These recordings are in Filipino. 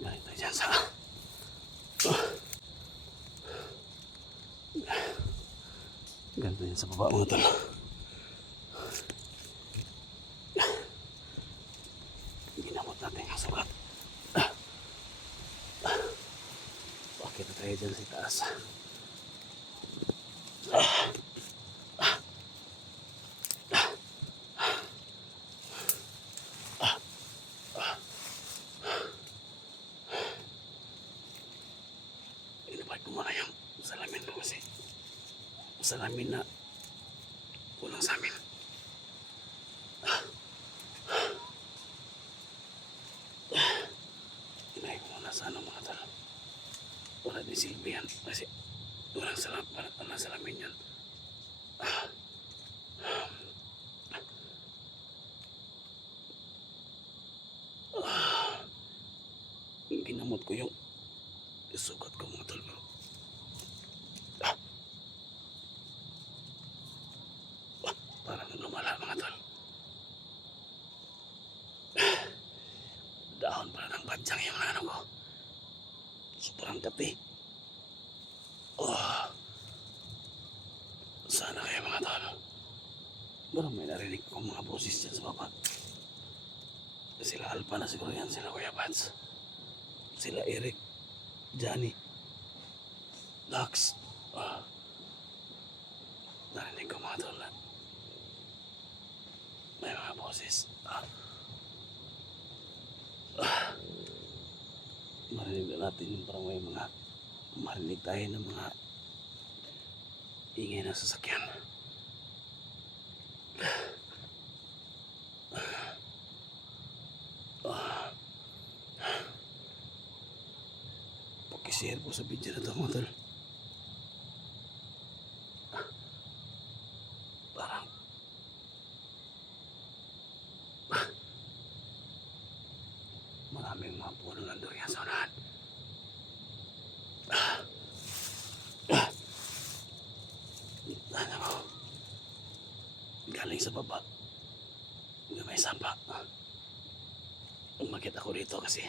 Ganito dyan sa ganito yan sa baba mga tol. Ginamot natin ang sugat. Bakit na tayo dyan sa taas? Inabay ko muna yung salamin ko kasi salamin na kulang sa amin. Inay ko muna sa ano mga tol. Wala din silbi yan kasi walang salamin yan. Ginamot ko yung sugat ko mga tol. Parang lumala mga tol. Dahon pala ng badyang yung ano ko. Sobrang kape. Sana kayo mga tol. Parang may narinig ko mga boses dyan sa baba. Sila Alpa na siguro yan. Sila Kuya Pats. Sila Eric. Johnny. Dax. Narinig ko mga tol. May mga boses. Marinig na natin yung parang may mga marinig tayo ng mga ingay ng sasakyan. Pakishare po sa video na ito mga tol. Parang maraming mga puno ng durian sa unahan. Ano ko? Galing sa baba. May sapa. Umakit ako dito kasi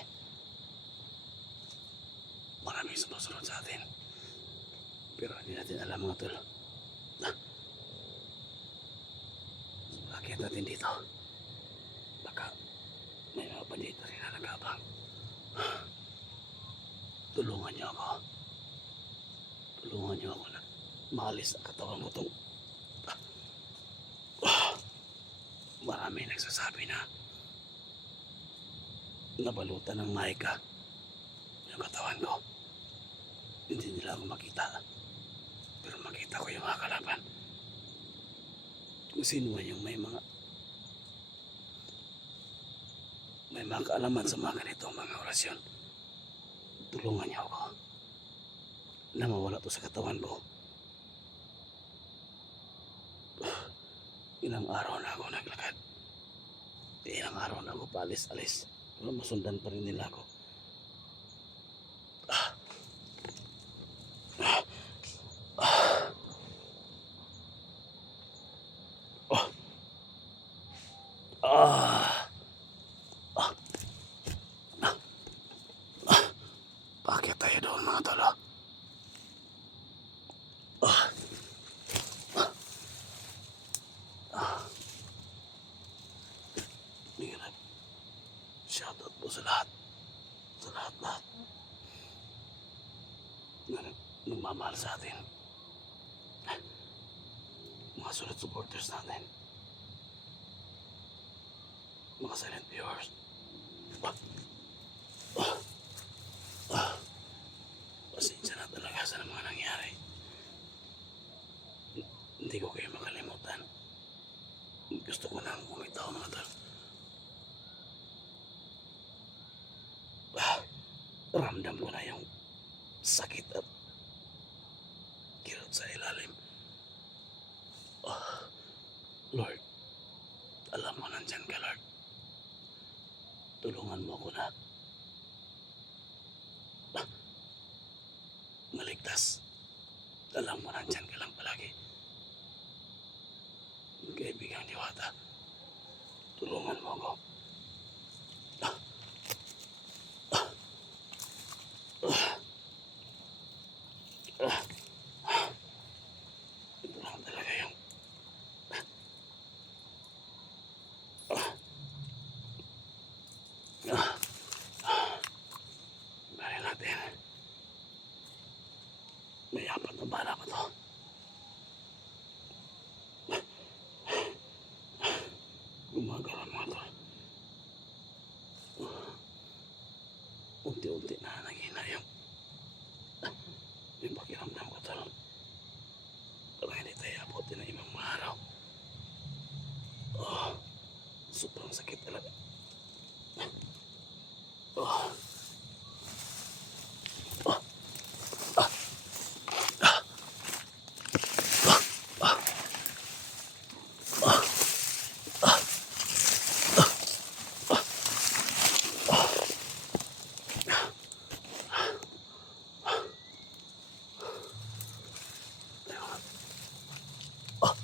maraming sumusunod sa atin. Pero hindi natin alam mga tol. Umakit natin dito. Baka may mga bandito rin na nag-abang. Tulungan niyo ako. Tulungan niyo ako na maalis ang katawan ko itong marami nagsasabi na nabalutan ng maika yung katawan ko. Hindi nila ako makita. Pero makita ko yung mga kalaban. Kung sino man yung may mga kaalaman sa mga ganitong mga orasyon, tulungan niyo ako na mawala to sa katawan ko. Ilang araw na ako naglakad. Ilang araw na ako paalis-alis. Pero masundan pa rin nila ako. Shoutout po sa lahat. Sa lahat-lahat. Na nagmamahal sa atin. Mga solid supporters natin. Mga silent viewers. Pasensya na talaga sa mga nangyari. Hindi ko kayo makalimutan. Gusto ko nang umitaw mga tol. Ramdam ko na yung sakit at kirot sa ilalim. Lord, alam mo nandyan ka, Lord. Tulungan mo ako na maligtas. Alam mo nandyan ka lang palagi. Kaibigang Diwata, tulungan mo ako. Ito lang talaga yung bari natin. May apat na bala pa to. Gumagalaw mga tol. Unti-unti na naghina yung pakiramdam ko tol. Parang hindi tayo abutin na ibang mga araw. Sobrang sakit talaga.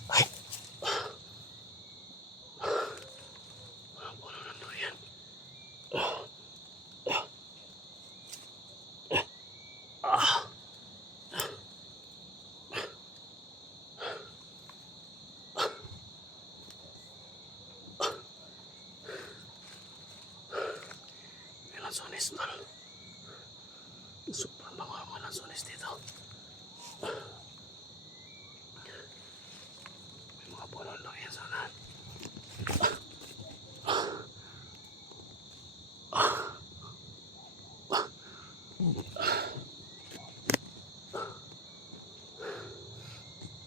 Ay! Puno ng durian. May lansones, tol. Sobrang bango ang mga lansones dito. May mga puno ng durian sa unahan.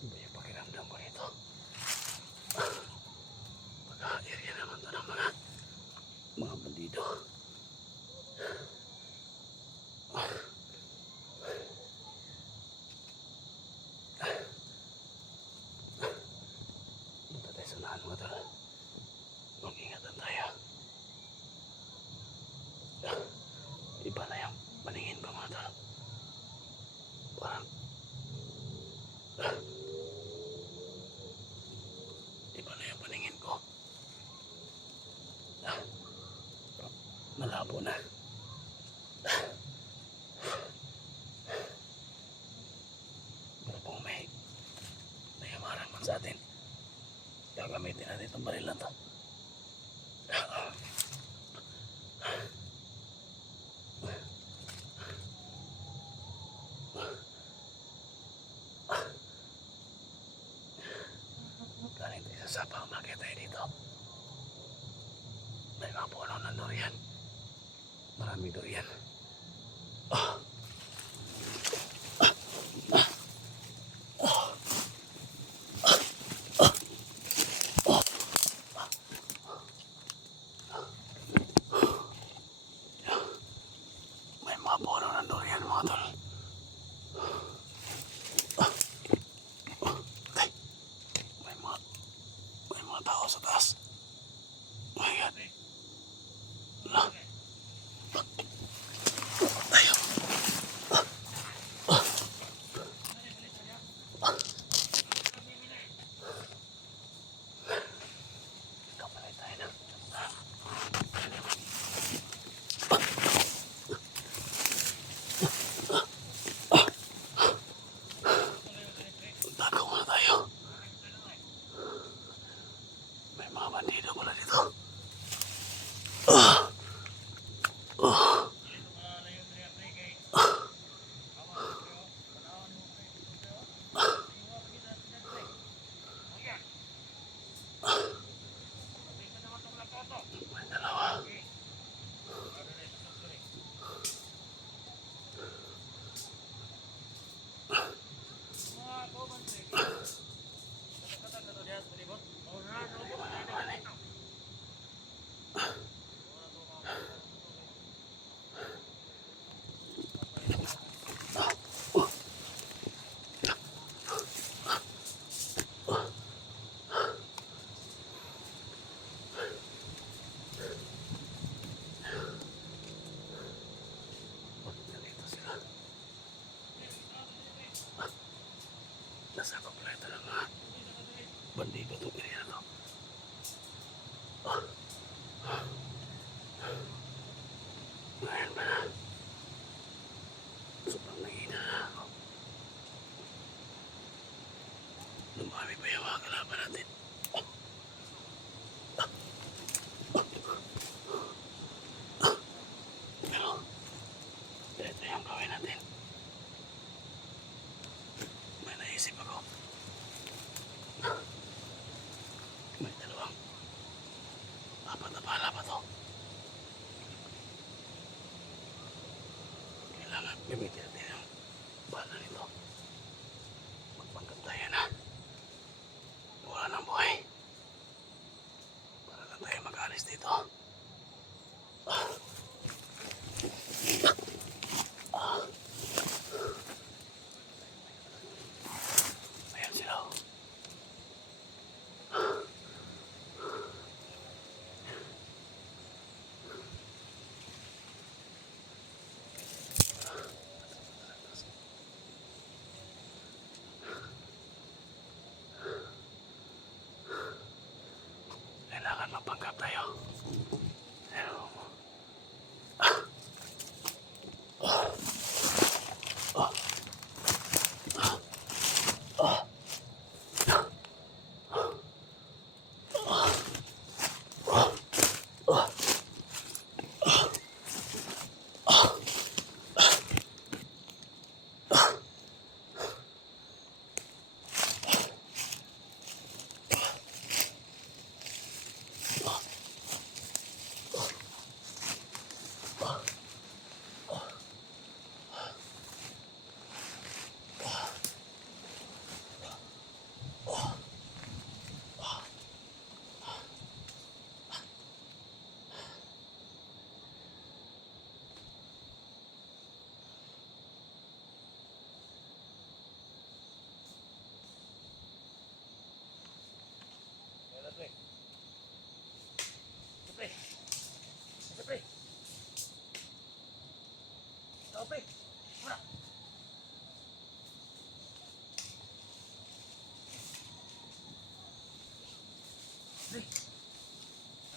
Iba yung pakiramdam ko nito. Pagka-area naman to ng mga bandido. Punta tayo sa unahan mga tol. Mag-ingatan tayo. Iba na yung paningin ko mga tol. Parang iba na yung paningin ko. Malabo na. Pero kung may hamarang man sa atin, gagamitin natin itong baril na to. Galing tayo sa sapa, umakyat tayo dito. May mga puno ng durian. Marami durian. May mga puno ng durian mga tol. May mga tao sa taas. Oh my God. Tayo. Kapalit tayo na. Ngayon ba na? Sobrang nangina na ako. Dumami pa yung mga kalaban natin. Pero, ito yung gawin natin. May naisip ako. May dalawang apat na bala pa to. Kailangan gamitin natin yung bala nito. Magpanggap tayo na wala ng buhay para lang tayo mag-alis dito. Ayan sila. Kailangan magpanggap tayo.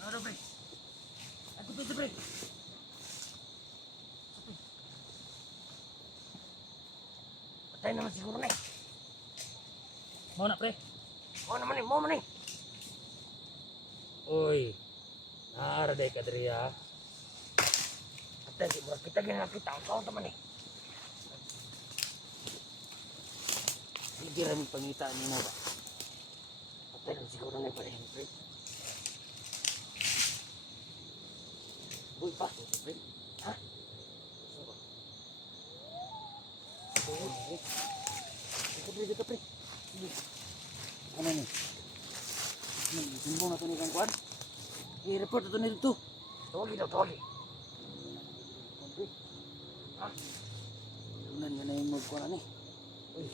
Ano pre? Ako dito pre. Patay naman siguro na eh. Mau na pre. Mau naman eh, mau naman eh. Uy, naaraday ka diri ha. Patay, kita ginakita ang kaon naman eh. Hindi rin pangitaan niyo ba? Patay naman siguro na pa rin pre. Uy, pa, pre. Ha? Dito, pre. Ano ni? Simbong na ito ni Kangkuan. I-report ito nito. Tawagi daw, tawagi. Pre. Ha? Tunan nga na yung magkuan ni. Uy.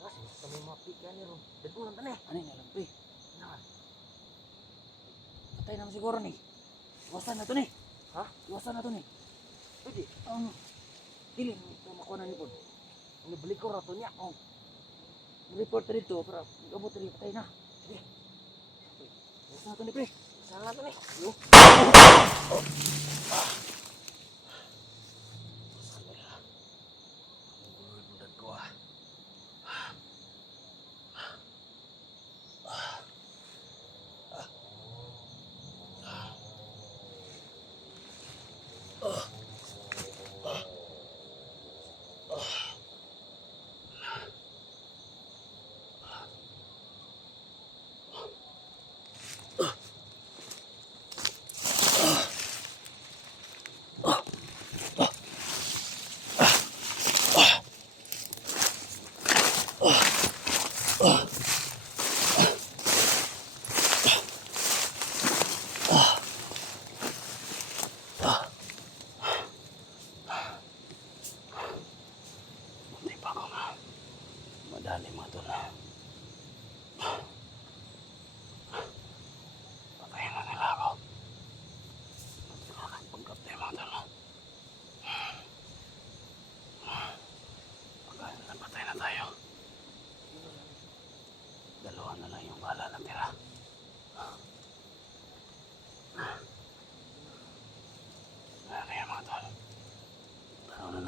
Kasi kami mapik yan ni Ron. Dito lang tanay. Ano yung alam, pre? Ano? Patay naman siguro ni. Iwasan na ito ni. Ha? Iwasan na ito ni. Pwede. Dili mo makuha na ni po. Ang balik ko rato niya. Report dito para abot rin patay na. Sige. Iwasan na ito ni pre. Iwasan na ito ni. Yo.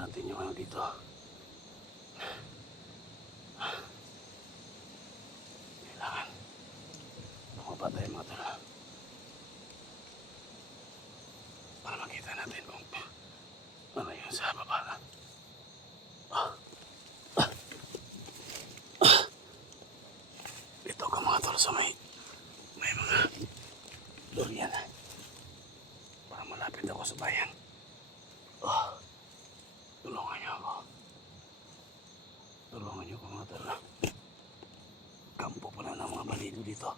natin yung ano dito. Kailangan bumaba tayo mga tol. Para makita natin kung ano yun sa baba. Dito ka mga tol sa may mga durian. Para malapit ako sa bayan. Tulungan niyo ako. Tulungan niyo ako mga tol. Kampo pala ng mga balido dito.